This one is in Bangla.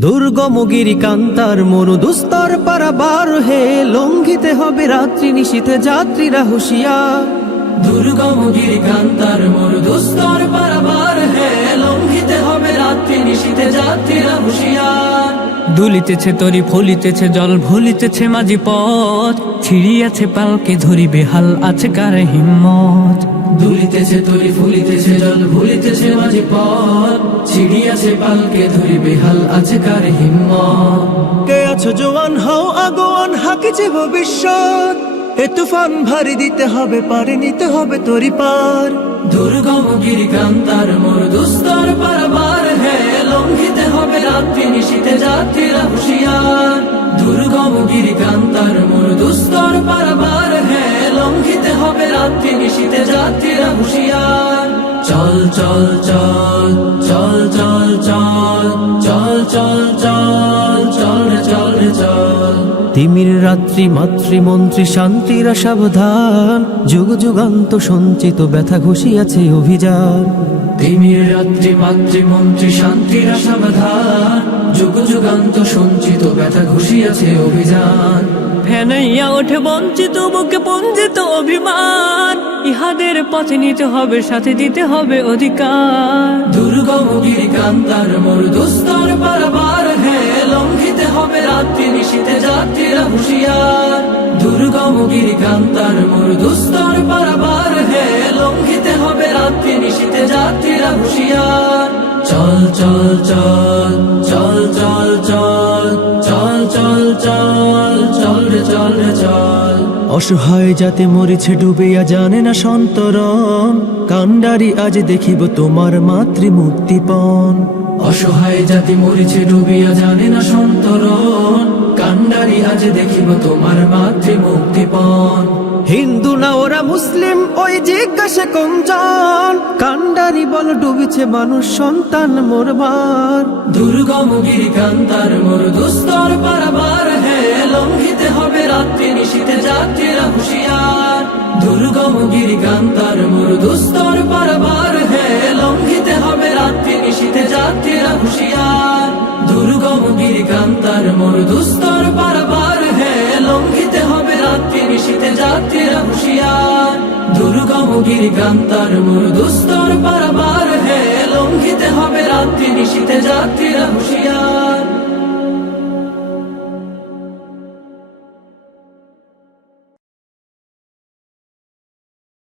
দুর্গমগিরি কান্তার মরু দুস্তর পারাবার হে, লঙ্ঘিতে হবে রাত্রি নিশীতে যাত্রীরা হুশিয়া দুর্গম গিরিকান্তার মোর দুস্তর পারাবার হে, লঙ্ঘিতে হবে রাত্রি নিশীতে যাত্রীরা হুশিয়ার। দুলিতেছে তরি, ফলিতেছে জল, ভুলিতেছে মাঝি পথ, ছিড়িয়াছে পালকে ধরি বেহাল আছে কার হিম্মত। দুলিতেছে তরি ফুলিতেছে জল ভুলিতেছে মাঝি পথ। ছিড়িয়াছে পালকে ধরি বেহাল আছে কার হিম্মত। কে আছো জোয়ান হও আগোয়ান হাকিছে ভবিষ্যৎ। এ তুফান ভারী দিতে হবে পারে নিতে হবে তরি পার। দুর্গম গিরিকান্তার মোর দুস্তর পারাবার। হে লঙ্ঘিতে হবে রাত্রি নিশীতে যাত্রীরা হুশিয়ার। যাত্রীরা হুশিয়ার। চল চল চল চল চল চল চল চল চল চল চল চল। তিমির রাত্রি মাতৃমন্ত্রী শান্তিরা সাবধান। যুগ যুগান্ত সঞ্চিত ব্যথা ঘষিয়াছে অভিযান। তিমির রাত্রি মাতৃমন্ত্রী শান্তিরা সাবধান। যুগ যুগান্ত সঞ্চিত ব্যথা ঘুষিয়াছে অভিযান। ফেনাইয়া ওঠে বঞ্চিত, বুকে পঞ্জিত অভিমান। ইহাদের পথে নিতে হবে, সাথে দিতে হবে অধিকার। দুর্গম গিরিকান্তার মোর দুস্তর পারাবার হে লঙ্ঘিতে হবে রাত্রি নিশীতে যাত্রীরা হুশিয়ার। দুর্গম গিরিকান্তার মোর দুস্তর পারাবার হে লঙ্ঘিতে হবে রাত্রি নিশীতে যাত্রীরা হুশিয়ার। চল চল চল চল চল চল চল চল চল। রে চল রে চল। অসহায় যাতে মরেছে ডুবিয়া জানে না সন্তরণ। কান্ডারি আজ দেখিব তোমার মাতৃ মুক্তিপণ অসহায় জাতি মরিছে ডুবিয়া জানে না সন্তরণ। কান্ডারি আজ দেখিব তোমার মাতৃ মুক্তিপণ হিন্দু না ওরা মুসলিম ওই জিজ্ঞাসা কোনজন কান্ডারি বল ডুবিছে মানুষ সন্তান মোরবার। দুর্গম গিরিকান্তার মোর দুস্তর পারাবার হে। লঙ্ঘিতে হবে, রাত্রি নিশীতে যাত্রীরা হুশিয়ার। দুর্গম গিরিকান্তার মোর দুস্তর পারাবার হে লঙ্ঘিতে হবে, রাত্রি নিশীতে যাত্রীরা হুশিয়ার। দুর্গম গিরিকান্তার মোর দুস্তর পারাবার হে লঙ্ঘিতে হবে, রাত্রি নিশীতে যাত্রীরা হুশিয়ার। দুর্গম গিরিকান্তার মোর দুস্তর পারাবার হে লঙ্ঘিতে হবে, রাত্রি নিশীতে যাত্রীরা হুশিয়ার।